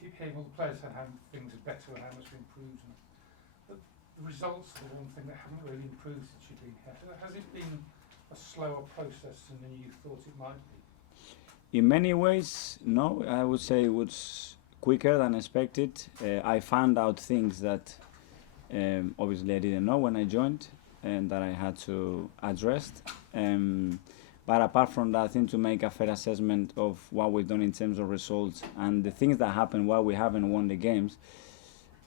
keep hearing all the players saying how things are better and how much improved. But the results are the one thing that haven't really improved since you've been here. Has it been a slower process than you thought it might be? In many ways, no. I would say it was quicker than expected. I found out things that obviously I didn't know when I joined and that I had to address. But apart from that, I think to make a fair assessment of what we've done in terms of results and the things that happened while we haven't won the games,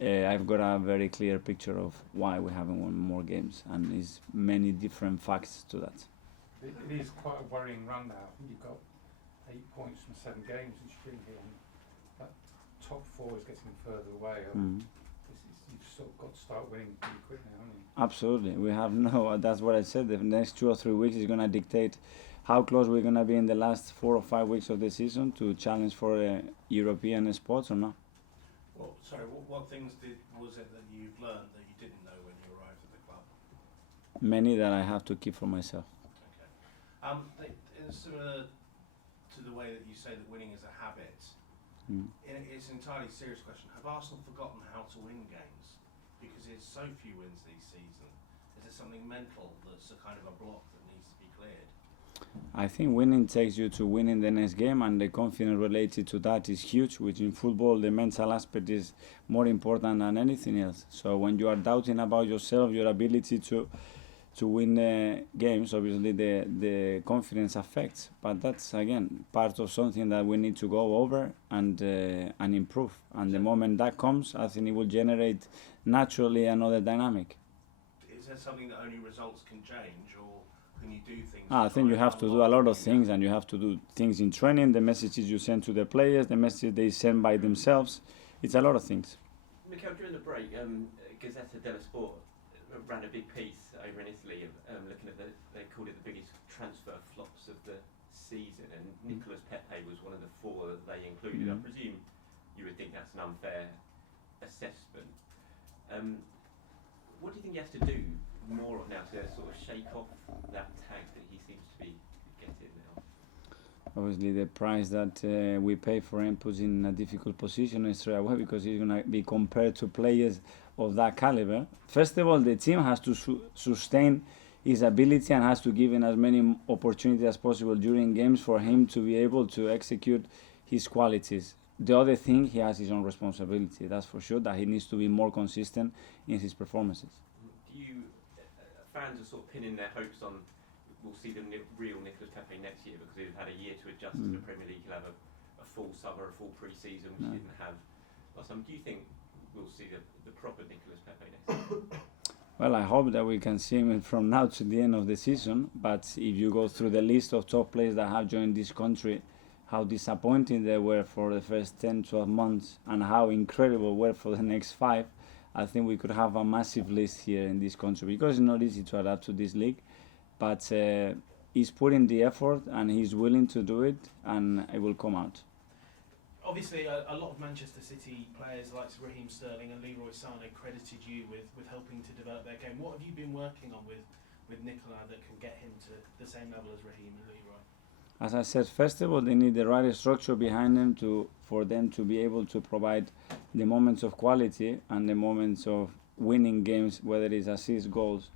I've got a very clear picture of why we haven't won more games, and there's many different facts to that. It is quite a worrying run now. I think you've got 8 points from 7 games since you've been here, and that top 4 is getting further away. You've sort of got to start winning pretty quick now, haven't you? Absolutely. We have that's what I said. The next 2 or 3 weeks is going to dictate how close we're going to be in the last 4 or 5 weeks of the season to challenge for European spots or not. Well, sorry, what things was it that you've learned that you didn't know when you arrived at the club? Many that I have to keep for myself. Okay. It's similar to the way that you say that winning is a habit. It's an entirely serious question. Have Arsenal forgotten how to win games? Because it's so few wins this season. Is there something mental that's a kind of a block that needs to be cleared? I think winning takes you to winning the next game, and the confidence related to that is huge, which in football the mental aspect is more important than anything else. So when you are doubting about yourself, your ability to win games, obviously the confidence affects. But that's, again, part of something that we need to go over and improve. And the moment that comes, I think it will generate naturally another dynamic. Is there something that only results can change, or can you do things? I think you have to do a lot of things, and you have to do things in training, the messages you send to the players, the messages they send by themselves. It's a lot of things. Mikel, during the break, Gazzetta dello Sport ran a big piece over in Italy, looking at they called it the biggest transfer flops of the season, and Nicolas Pepe was one of the 4 that they included. I presume you would think that's an unfair assessment. What do you think he has to do more now to sort of shake off that tag that he seems to be getting now? Obviously, the price that we pay for him puts in a difficult position straight away, because he's going to be compared to players of that caliber. First of all, the team has to sustain his ability and has to give him as many opportunities as possible during games for him to be able to execute his qualities. The other thing, he has his own responsibility, that's for sure, that he needs to be more consistent in his performances. Do you, fans are sort of pinning their hopes on we'll see the real Nicolas Pepe next year, because he'll have had a year to adjust to the Premier League. He'll have a full summer, a full pre-season, which he didn't have last time. Do you think we'll see the proper Nicolas Pepe next year? Well, I hope that we can see him from now to the end of the season. But if you go through the list of top players that have joined this country, how disappointing they were for the first 10, 12 months, and how incredible were for the next 5, I think we could have a massive list here in this country, because it's not easy to adapt to this league. But he's putting the effort and he's willing to do it, and it will come out. Obviously, a lot of Manchester City players like Raheem Sterling and Leroy Sané credited you with helping to develop their game. What have you been working on with Nicolas that can get him to the same level as Raheem and Leroy? As I said, first of all, they need the right structure behind them for them to be able to provide the moments of quality and the moments of winning games, whether it's assists, goals,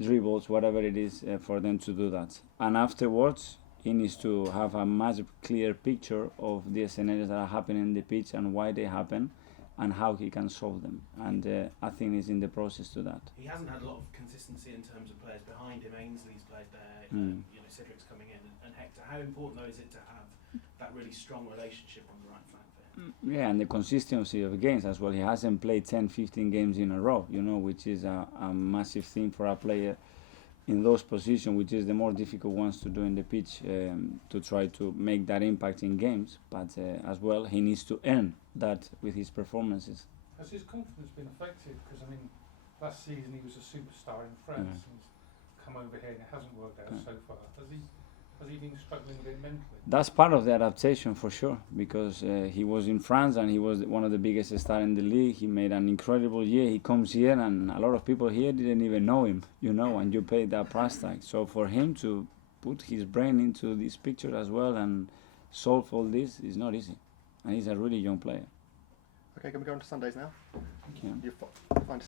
dribbles, whatever it is, for them to do that. And afterwards, he needs to have a much clear picture of the scenarios that are happening in the pitch and why they happen and how he can solve them. And I think he's in the process to that. He hasn't had a lot of consistency in terms of players behind him. Ainsley's played there, Cedric's coming in, and Hector. How important, though, is it to have that really strong relationship on the right flank there? Yeah, and the consistency of games as well. He hasn't played 10, 15 games in a row, which is a massive thing for a player in those positions, which is the more difficult ones to do in the pitch, to try to make that impact in games. But as well, he needs to earn that with his performances. Has his confidence been affected? Because, last season he was a superstar in France and he's come over here and it hasn't worked out so far. Has he been struggling a bit mentally? That's part of the adaptation for sure, because he was in France and he was one of the biggest stars in the league. He made an incredible year. He comes here and a lot of people here didn't even know him, and you pay that price tag. So for him to put his brain into this picture as well and solve all this is not easy. and he's a really young player. Okay, can we go on to Sundays now? Yeah. You find